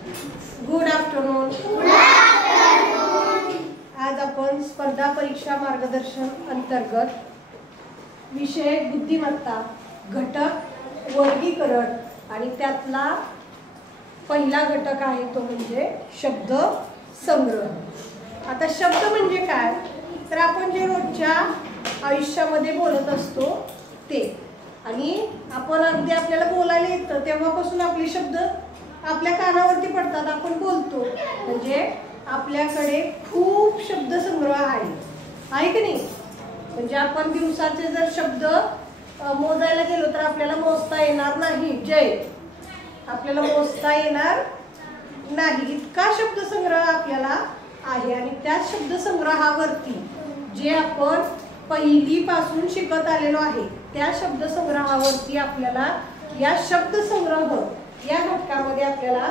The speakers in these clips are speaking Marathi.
Good afternoon. आज आपण स्पर्धा परीक्षा मार्गदर्शन अंतर्गत विषय बुद्धिमत्ता, घटक, वर्गीकरण आणि त्यातला पहिला घटक आहे तो म्हणजे शब्द संग्रह. आता शब्द म्हणजे काय तर आपण जे रोजच्या आयुष्यामध्ये बोलत असतो ते, आणि आपण अगदी आपल्याला बोलायला येतं तेव्हापासून आपले शब्द आपल्या कानावरती पडतात, आपण बोलतो. म्हणजे आपल्याकडे खूप शब्दसंग्रह आहे की नाही. म्हणजे आपण दिवसाचे जर शब्द मोजायला गेलो तर आपल्याला मोजता येणार नाही. आपल्याला मोजता येणार नाही इतका शब्दसंग्रह आपल्याला आहे. आणि त्या शब्दसंग्रहावरती जे आपण पहिलीपासून शिकत आलेलो आहे त्या शब्दसंग्रहावरती आपल्याला या शब्दसंग्रह या घटकामध्ये आपल्याला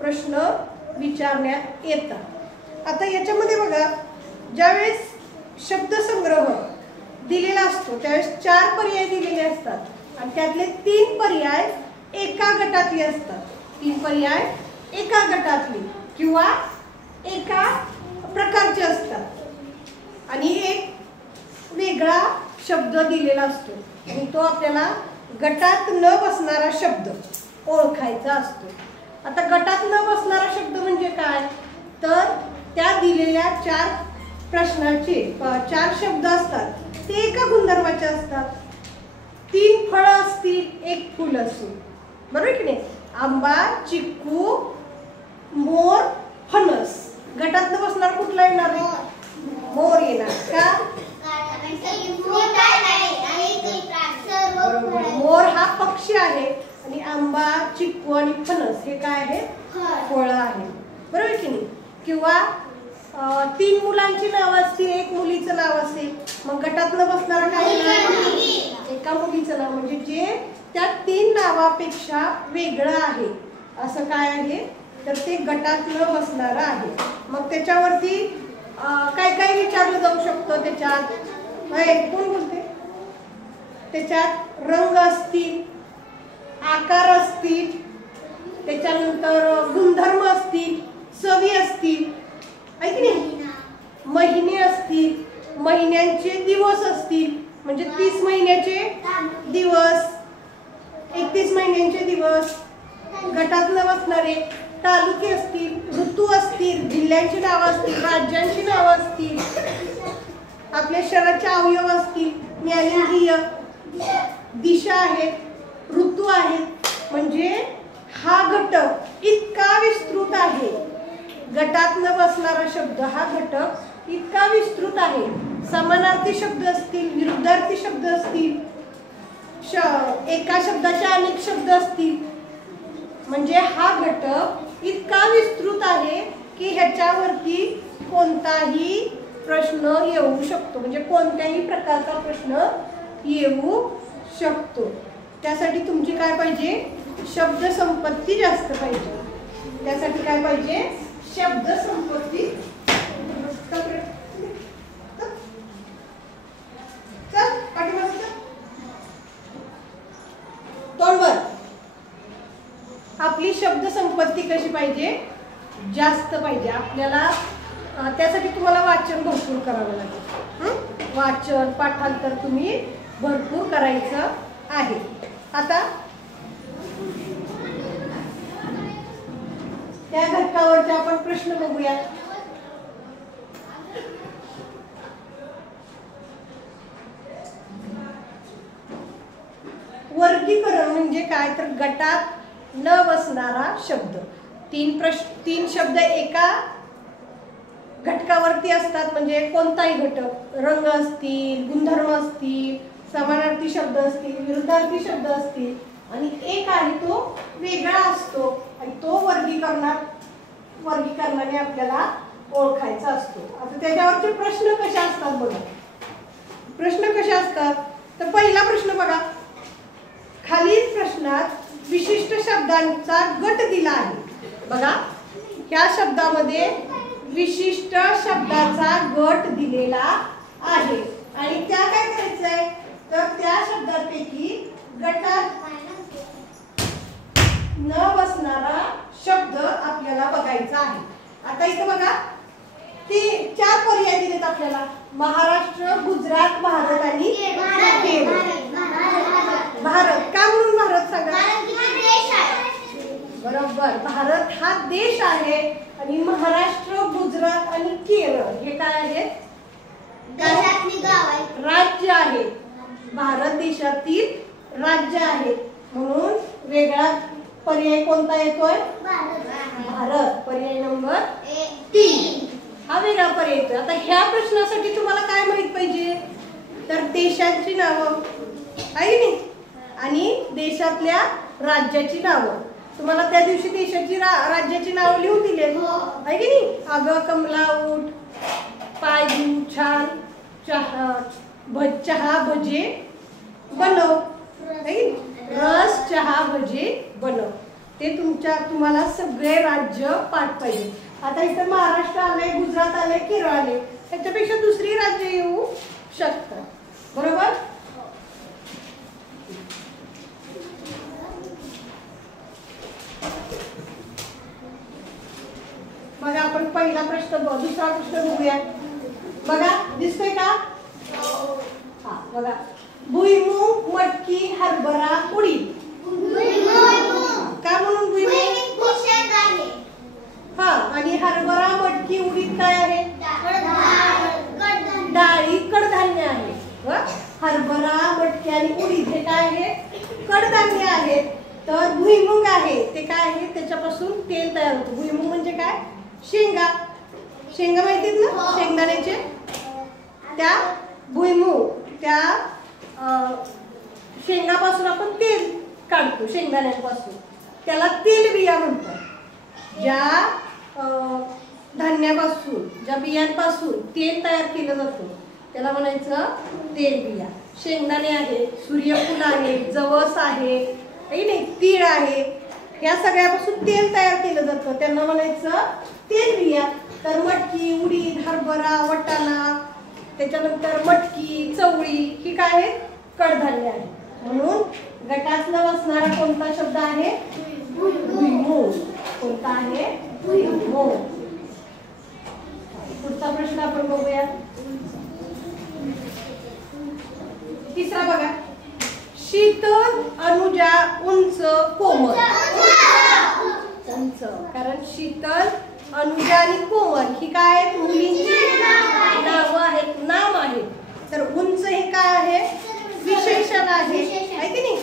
प्रश्न विचारण्यात येतात. आता याच्यामध्ये बघा, ज्यावेळेस शब्दसंग्रह दिलेला असतो त्यावेळेस 4 पर्याय दिलेले असतात आणि त्यातले 3 पर्याय एका गटातले असतात. 3 पर्याय एका गटातले किंवा एका प्रकारचे असतात आणि एक वेगळा शब्द दिलेला असतो आणि तो आपल्याला गटात न बसणारा शब्द ओळखायचा असतो. आता गटात न बसणारा शब्द म्हणजे काय तर त्या दिलेल्या 4 प्रश्नाचे 4 शब्द असतात ते एका गुणधर्माचे असतात. 3 फळं असतील, 1 फूल असेल, बरोबर की नाही. आंबा, चिक्कू, मोर, फणस. गटात न बसणार कुठला येणार? मोर येणार का? मोर हा पक्षी आहे आणि आंबा, चिक्कू आणि फणस हे काय आहे? फळ आहे, बरोबर की नाही. किंवा 3 मुलांची नाव असतील, 1 मुलीचं नाव असेल, मग गटात न बसणारा काय? एका मुलीचं नाव. म्हणजे जे त्या 3 नावापेक्षा वेगळं आहे असं काय आहे तर ते गटात न बसणारं आहे. मग त्याच्यावरती काय काय विचारलं जाऊ शकतं त्याच्यात? कोण बोलते? त्याच्यात रंग असतील, आकार असतील, त्याच्यानंतर गुणधर्म असतील, चवी असतील, आहे की नाही. महिने असतील, महिन्यांचे दिवस असतील, म्हणजे 30 महिन्याचे दिवस, 31 महिन्यांचे दिवस. गटात न बसणारे तालुके असतील, ऋतू असतील, जिल्ह्यांची नावं असतील, राज्यांची नावं असतील, आपल्या शरीराचे अवयव असतील, ज्ञानेंद्रिय, दिशा आहेत, ऋतू आहेत. म्हणजे हा घटक इतका विस्तृत आहे. गटात न बसणारा शब्द हा घटक इतका विस्तृत आहे. समानार्थी शब्द असतील, विरुद्धार्थी शब्द असतील, एका शब्दाचे अनेक शब्द असतील. म्हणजे हा घटक इतका विस्तृत आहे की ह्याच्यावरती कोणताही प्रश्न येऊ शकतो. म्हणजे कोणत्याही प्रकारचा प्रश्न येऊ शकतो. त्यासाठी तुमची काय पाहिजे? शब्द संपत्ती जास्त पाहिजे. त्यासाठी काय पाहिजे? शब्द संपत्ती. आपली शब्द संपत्ती कशी पाहिजे? जास्त पाहिजे. आपल्याला त्यासाठी तुम्हाला वाचन भरपूर करावं लागेल. वाचन पाठांतर तुम्ही भरपूर करायचं आहे. आता त्या घटकावरचे आपण प्रश्न बघूया. वर्गीकरण म्हणजे काय तर गटात न बसणारा शब्द. 3 शब्द एका घटकावरती असतात. म्हणजे कोणताही घटक, रंग असतील, गुणधर्म असतील, समानार्थी शब्द असतील, विरुद्धार्थी शब्द असतील आणि एक आहे तो वेगळा असतो आणि तो वर्गीकरणाने आपल्याला ओळखायचा असतो. आता त्याच्यावरचे प्रश्न कसे असतात बघा. प्रश्न कसे असतात तर पहिला प्रश्न बघा, खालील प्रश्नात विशिष्ट शब्दांचा गट दिला आहे. बघा, ह्या शब्दामध्ये विशिष्ट शब्दाचा गट दिलेला आहे आणि त्या काय करायचंय तर त्या शब्दांपैकी गटात न बसणारा शब्द आपल्याला ओळखायचा आहे. आता इथं बघा ती 4 पर्याय दिलेत आपल्याला. महाराष्ट्र, गुजरात, भारत आणि केरळ. भारत का म्हणून भारत सांगा? बरोबर, भारत हा देश आहे आणि महाराष्ट्र, गुजरात आणि केरळ हे काय आहेत? राज्य आहे. भारत देशातील राज्य आहे. म्हणून वेगळा पर्याय कोणता येतोय? भारत. पर्याय नंबर 3 हा वेगळा पर्याय येतोय. आता ह्या प्रश्नासाठी तुम्हाला काय माहित पाहिजे? तर देशांची नावं आहे की नाही आणि देशातल्या राज्याची नावं. तुम्हाला त्या दिवशी देशाची राज्याची नावं लिहून दिले आहे की नाही? अगं कमला उठ, पाय धु छान, चहा भजे बनव, रस चहा भजे बनव. ते तुम्हाला सगळे राज्य पाठ पाहिजे. आता इथं महाराष्ट्र आलंय, गुजरात आलंय, केरळ आले, त्याच्यापेक्षा दुसरी राज्य येऊ शकतात. बरोबर. बघा आपण पहिला प्रश्न दुसरा प्रश्न बघूया. बघा दिसतोय का? हा बघा, भुईमूग, मटकी, हरभरा, उडीद. का म्हणून भुईमूग? हा, आणि हरभरा, मटकी, उडीद काय आहे? डाळी, कडधान्य आहे. हरभरा, मटकी आणि उडीद हे काय आहे? कडधान्य आहेत. तर भुईमूग आहे ते काय आहे? त्याच्यापासून तेल तयार होतं. भुईमूग म्हणजे काय? शेंगा. शेंगा माहितीत ना? शेंगदाण्याचे. त्या भुईमूग त्या शेंगापासून आपण तेल काढतो. शेंगदाण्यापासून त्याला तेलबिया म्हणतात. ज्या धान्यापासून, ज्या बियांपासून तेल तयार केलं जातं त्याला म्हणायचं तेलबिया. शेंगदाणे आहे, सूर्यफूल आहे, जवस आहे, नाही तीळ आहे, या सगळ्यापासून तेल तयार केलं जातं त्यांना म्हणायचं तेलबिया. तर मटकी, उडीद, हरभरा, वाटाणा, त्याच्यानंतर मटकी, चवळी ही काय आहेत? कडधान्य आहे. म्हणून गटातला बसणारा कोणता शब्द आहे? भुईमूग. कोणता आहे? भुईमूग. पुढचा प्रश्न आपण बघूया. तिसरा बघा, शीतल, अनुजा, उंच, कोमल. उंच, कारण शीतल, अनुजा आणि कोमल ही काय आहेत? मुलींची नावं आहेत, नाम आहेत. तर उंच हे काय आहे? विशेषण आहे की नाही?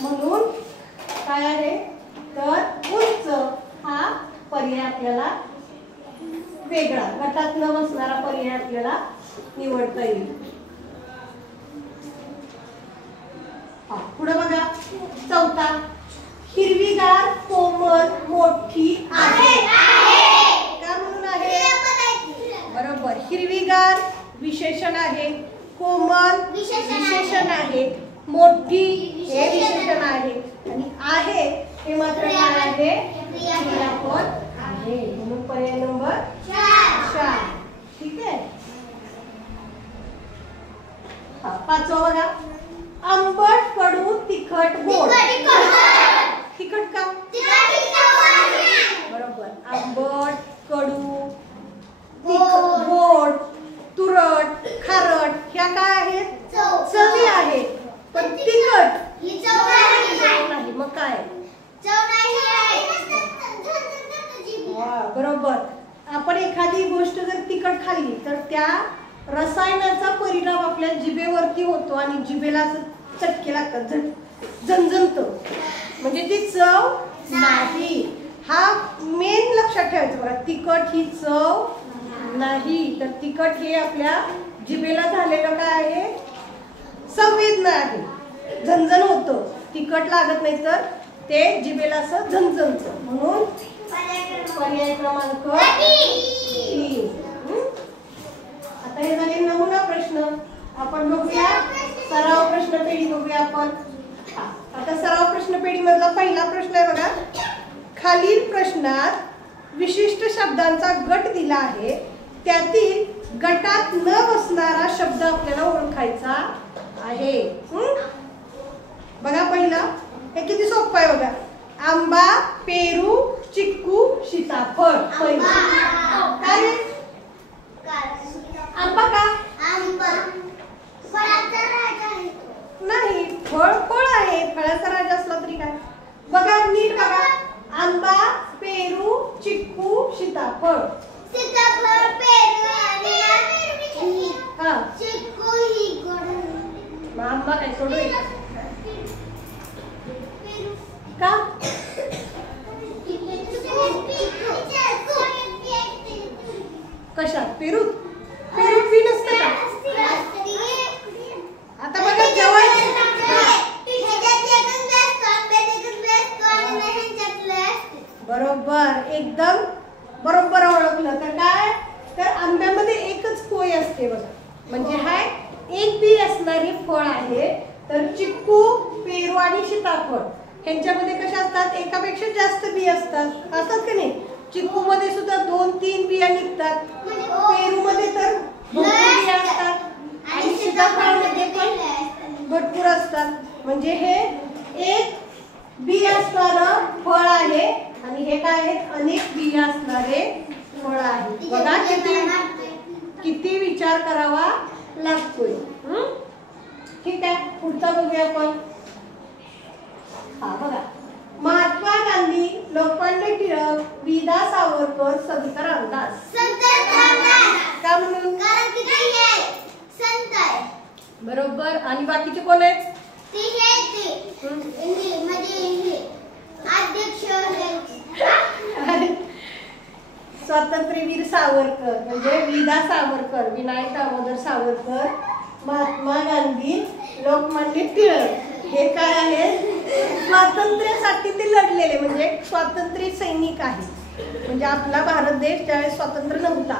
म्हणून काय आहे? तर उंच हा पर्याय आपल्याला वेगळा, गटात न बसणारा पर्याय आपल्याला निवडता येईल. पुढे बघा चौथा, हिरवीगार, कोमल, मोठी आहे. का म्हणून आहे? बरोबर, हिरवीगार विशेषण आहे, कोमल विशेषण आहे, मोठी हे विशेषण आहे आणि आहे हे मात्र काय आहे? क्रियापद आहे. म्हणून पर्याय नंबर 4. ठीक आहे. पाचवा बघा, आंबट, कडू, तिखट, गोड. तिखट का? बरोबर, आंबट, कडू, गोड, तुरट, खारट ह्या काय आहेत? चवी आहेत. पण तिखट नाही. मग काय? बरोबर, आपण एखादी गोष्ट जर तिखट खाल्ली तर त्या रसायनाचा परिणाम आपल्या जिभेवरती होतो आणि जिभेला चटके लागतात, झणझणतं, म्हणजे ती चव नाही. हा मेन लक्षात ठेवायचं बघा. तिखट ही चव नाही. तर तिखट हे आपल्या जिभेला झालेलं काय आहे? संवेदना आहे. झणझण होतं, तिखट लागत नाही तर ते जिभेला असं झणझणतं. म्हणून पर्याय क्रमांक 3. आता हे झाले नमुना प्रश्न. आपण बघूया सराव प्रश्न पेढी बघूया आपण. आता सराव प्रश्न पेढी मधला पहिला प्रश्न आहे बघा. खालील प्रश्नात विशिष्ट शब्दांचा गट दिला आहे, त्यातील गटात न बसणारा शब्द आपल्याला ओळखायचा आहे. बघा पहिला, हे किती सोपं आहे बघा. आंबा, पेरू, चिक्कू, सीताफळ. फळ पैरू. काय आंबा का नाही, फळ फळ आहे, फळाचा राजा असला तरी काय. बघा नीट बघा, आंबा, पेरू, चिक्कू, सीताफळ. सीताफळ, पेरू आणि हा चिक्कू ही गोड. मग आंबा काय सोडू का? कशात? पेरूत? पेरूत बी नसतं का? आता बघा जवळ बरोबर, एकदम बरोबर ओळखलं. तर काय, तर आंब्यामध्ये एकच पोय असते बघा, म्हणजे हा एक बी असणारी फळ आहे. तर चिक्कू, पेरू आणि सीताफळ ह्यांच्यामध्ये कशा असतात, एकापेक्षा जास्त बी असतात की नाही. चिक्कू मध्ये सुद्धा 2-3 बिया निघतात, पेरू मध्ये तर भरपूर बिया असतात आणि सीताफळामध्ये पण भरपूर असतात. म्हणजे हे एक बी असणारं फळ आहे आणि हे काय आहेत, अनेक बिया असणारे फळ आहे. बघा किती विचार करावा लागतोय. ठीक आहे, पुढचा बघूया आपण. हा बघा, महात्मा गांधी, लोकमान्य टिळक, विदा सावरकर, संत रामदास. का म्हणून? कारण की ते संत आहे. बरोबर. आणि बाकीचे कोण आहेत? स्वातंत्र्यवीर सावरकर म्हणजे विदा सावरकर, विनायक दामोदर सावरकर, महात्मा गांधी, लोकमान्य टिळक हे काय आहे, स्वातंत्र्यासाठी ते लढलेले, म्हणजे स्वातंत्र्य सैनिक आहे. म्हणजे आपला भारत देश ज्यावेळेस स्वतंत्र नव्हता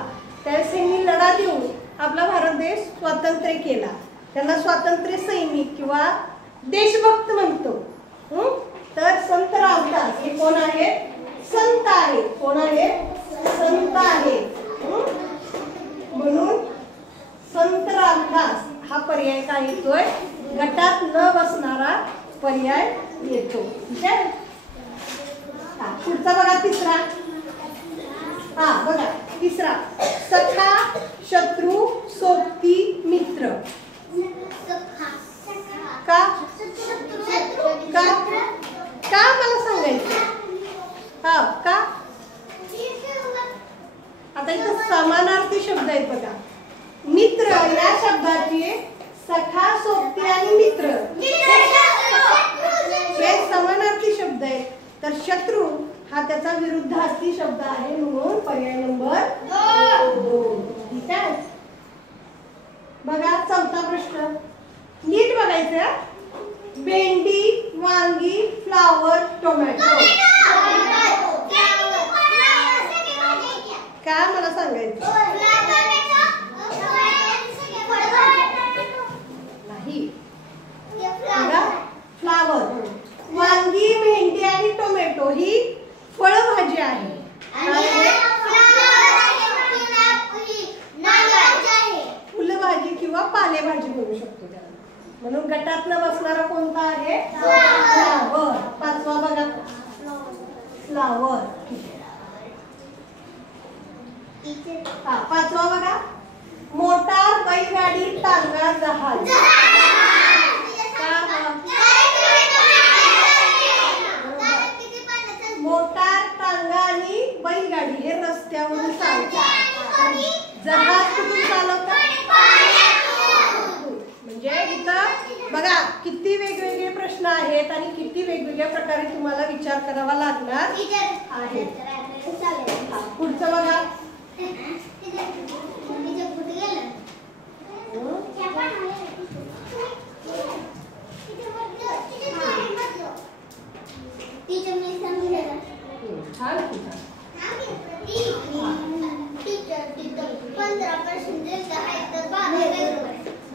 त्यावेळेस त्यांनी लढा देऊन आपला भारत देश स्वतंत्र केला. त्यांना स्वातंत्र्य सैनिक किंवा देशभक्त म्हणतो. तर संत रामदास हे कोण आहे? संत आहे. कोण आहे? संत आहे. म्हणून संत रामदास हा पर्याय काय येतोय, गटात न बसणारा पर्याय येतो. ठीक आहे. पुढचा बघा तिसरा. हा बघा तिसरा, सखा, शत्रू, सोबती, मित्र. का का का मला सांगायचं. हा का? आता इथं समानार्थी शब्द आहेत बघा. मित्र या शब्दाचे सखा, सोबती आणि मित्र हे समानार्थी शब्द आहेत. तर शत्रू हा त्याचा विरुद्धार्थी शब्द आहे, म्हणून पर्याय नंबर 2. ठीक आहे. बघा चौथा प्रश्न नीट बघायचा. भेंडी, वांगी, फ्लावर, टोमॅटो. काय मला सांगायचं नाही. फ्लावर, वांगी, भेंडी आणि टोमॅटो ही फळभाजी आहे. फुलभाजी किंवा पालेभाजी म्हणू शकतो त्याला. म्हणून गटात न बसणारा कोणता आहे? फ्लावर. पाचवा बघा, फ्लावर. पाचवा बघा, मोटार, बैलगाडी, टांगा, जहाज. मोटार, टांगा आणि बैलगाडी हे रस्त्यावरून चालतात. जहाज कुठून चालवतात? म्हणजे इथं बघा किती वेगवेगळे प्रश्न आहेत आणि किती वेगवेगळ्या प्रकारे तुम्हाला विचार करावा लागणार आहे. पुढचं बघा.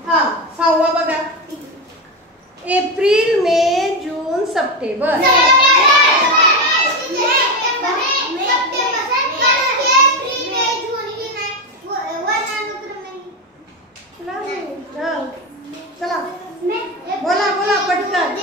हा 6वा बघा. एप्रिल, मे, जून, सप्टेंबर. चला बोला बोला पटकन.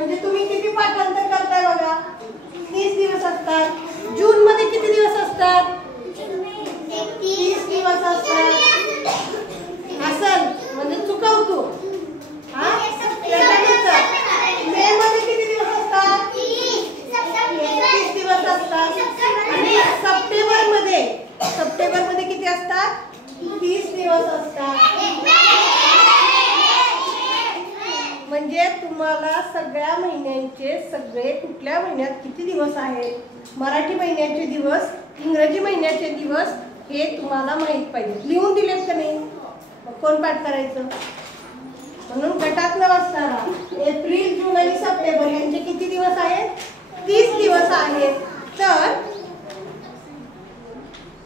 म्हणजे तुम्ही किती पाठांतर करताय बघा. 30 दिवस असतात. जून मध्ये किती दिवस असतात? 30 दिवस असतात. असल म्हणजे चुकवतो. हा मे मध्ये किती दिवस असतात? 30 दिवस असतात. आणि सप्टेंबर मध्ये किती असतात? 30 दिवस असतात. म्हणजे तुम्हाला सगळ्या महिन्यांचे सगळे कुठल्या महिन्यात किती दिवस आहेत, मराठी महिन्याचे दिवस, इंग्रजी महिन्याचे दिवस हे तुम्हाला माहित पाहिजे. लिहून दिलेत का नाही? कोण पाठ करायचं? म्हणून गटातलं वाचणारा एप्रिल, जून आणि सप्टेंबर यांचे किती दिवस आहेत? 30 दिवस आहेत. तर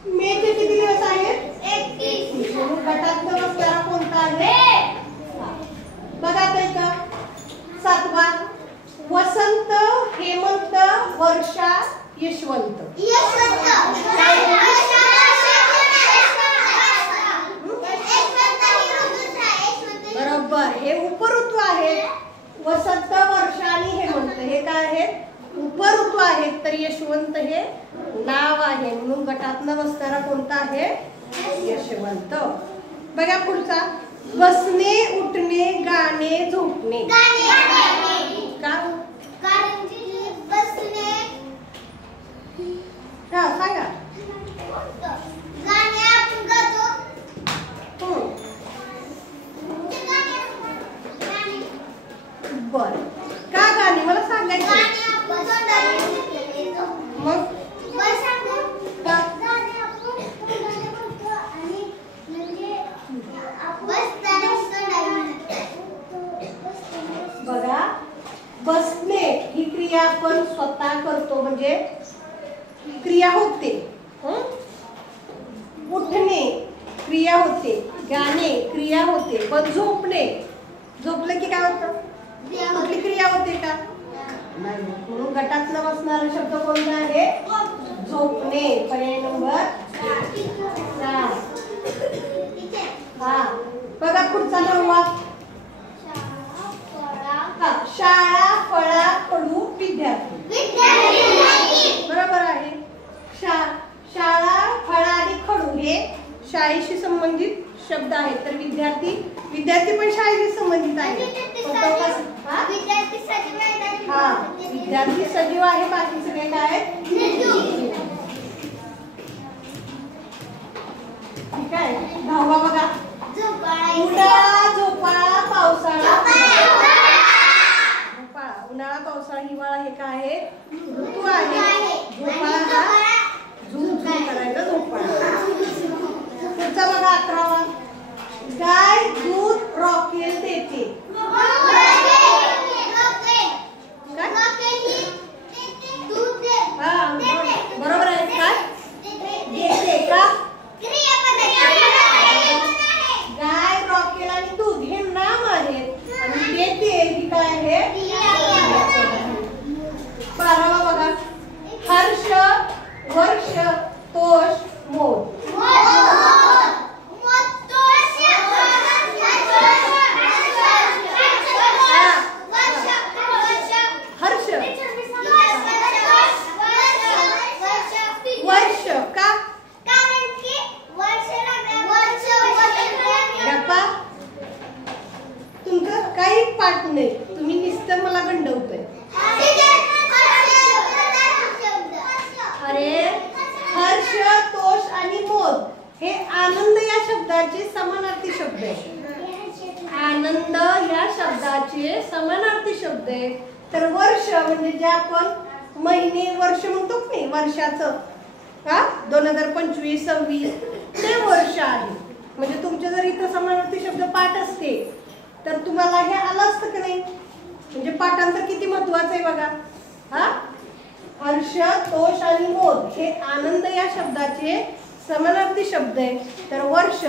मेचे किती दिवस आहेत? 31. म्हणून गटातलं वाचणारा कोणता आहे? बघा आता 7वा वसंत, हेमंत, वर्षा, यशवंत. बरोबर. हे उपऋतू आहेत. वसंत, वर्षा आणि हेमंत हे काय आहेत? उपऋतू आहेत. तर यशवंत हे नाव आहे. म्हणून गटातनं बसणारा कोणता आहे? यशवंत. बघा पुढचा बसणे, उठणे, गाणे, झोपणे. का? कारण की बसणे हा सांगा. गाणे आपण गातो. बर. का गाणे मला सांगायचं? मग बघा बसणे ही क्रिया आपण स्वतः करतो म्हणजे क्रिया होते. उठणे क्रिया होते, गाणे क्रिया होते, पण झोपणे, झोपलं की काय होतं? कुठली क्रिया होते का? नाही. म्हणून गटातला बसणारा शब्द कोणता आहे? झोपणे. पर्याय नंबर 4. हा बघा पुढचा 9वा शाळा, फळा, खडू, विद्यार्थी. बरोबर आहे. शाळा, फळा आणि खडू हे शाळेशी संबंधित शब्द आहेत. तर विद्यार्थी पण शाळेशी संबंधित आहे. हा विद्यार्थी सजीव आहे. बाकी सगळे काय आहेत? ठीक आहे. 10वा बघा उन्हाळा, झोपाळा, पावसाळा. उन्हाळा, पावसाळा, हिवाळा हे काय आहे? ऋतू आहे. झोपाळा हा झूम करायचा झोपाळा. पुढचा बघा 11वा गाय दूध रॉकेल देते. बरोबर आहे. काय देते का? गाय, रॉकेल आणि दूध हे नाम आहेत आणि देते ही काय आहे? 12वा बघा हर्ष, वर्ष, तोष, मोद. हर्ष वर्ष का? कारण की वर्ष तुमचं काही पाठ नाही. तुम्ही नुसतं मला गंडवतोय. अरे हर्ष, तोष आणि मोद हे आनंद या शब्दाचे समानार्थी शब्द आहेत. आनंद या शब्दाचे समानार्थी शब्द आहेत. तर वर्ष म्हणजे जे आपण महिने वर्ष म्हणतो की नाही वर्षाचं, हा 2025-26 ते वर्ष आहे. म्हणजे तुमचे जर इथं समानार्थी शब्द पाठ असते तर तुम्हाला हे आलं असतं की नाही? म्हणजे पाठांतर किती महत्वाचं आहे बघा. हा हर्ष, तोष आणि मोद हे आनंद या शब्दाचे समानार्थी शब्द आहेत. तर वर्ष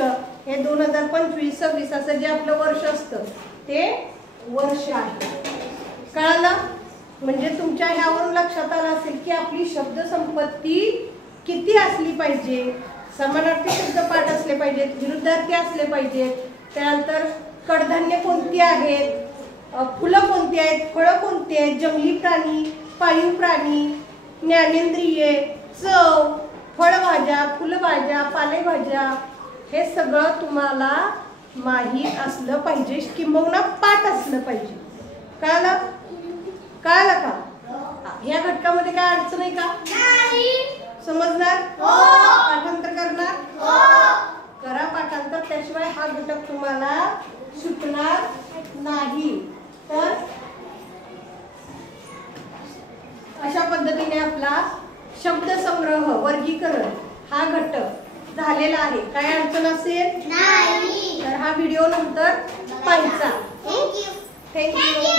हे 2025-26 असं जे आपलं वर्ष असतं ते वर्ष आहे. कळालं? म्हणजे तुमच्या ह्यावरून लक्षात आलं असेल की आपली शब्द संपत्ती किती असली पाहिजे. समानार्थी शब्द पाठ असले पाहिजेत, विरुद्धार्थी असले पाहिजेत. त्यानंतर कडधान्य कोणती आहेत, फुलं कोणती आहेत, फळं कोणती आहेत, जंगली प्राणी, पाळीव प्राणी, ज्ञानेंद्रिये, चव, फळभाज्या, फुलभाज्या, पालेभाज्या, हे सगळं तुम्हाला माहीत असलं पाहिजे, किंबहुना पाठ असलं पाहिजे. कळलं? कळलं का? या घटकामध्ये काय अडचण आहे का? समजणार? पाठांतर करणार? करा पाठांतर, त्याशिवाय हा घटक तुम्हाला सुटणार नाही. तर अशा पद्धतीने आपला शब्दसंग्रह, वर्गीकरण हा घटक झालेला आहे. काय अडचण असेल? नाही. तर हा व्हिडिओ नंतर पाहायचा. थँक्यू. थँक्यू.